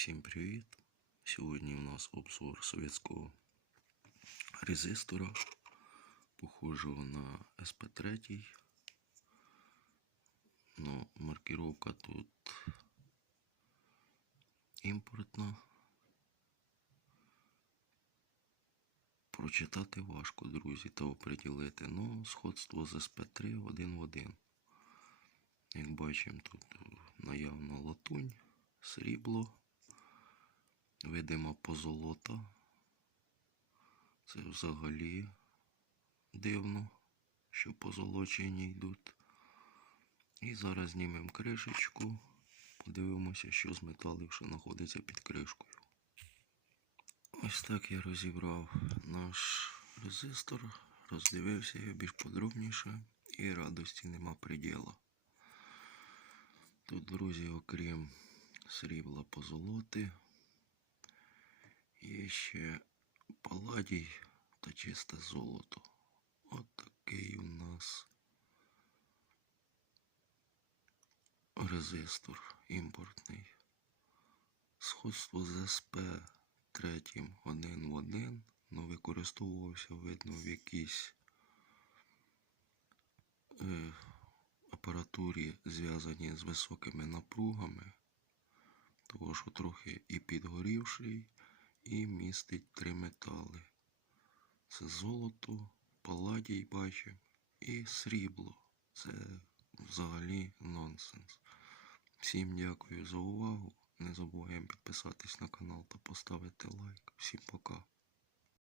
Всім привіт! Сьогодні у нас обзор совєтського резистора, похожого на СП3. Но маркировка тут імпортна. Прочитати важко, друзі, та оприділити. Ну, сходство з СП3 один в один. Як бачимо, тут наявна латунь, срібло, видимо позолота. Це взагалі дивно, що позолочені йдуть. І зараз знімемо кришечку, подивимося, що з металів що знаходиться під кришкою. Ось так я розібрав наш резистор, роздивився його більш подробніше і радості нема приділа. Тут, друзі, окрім срібла позолоти, є ще паладій та чисте золото. От такий у нас резистор імпортний. Сходство з СП третім один в один, але використовувався, видно, в якійсь е, апаратурі, зв'язані з високими напругами, того що трохи і підгорівший, і містить три метали. Це золото, паладій бачимо і срібло. Це взагалі нонсенс. Всім дякую за увагу. Не забуваємо підписатись на канал та поставити лайк. Всім пока.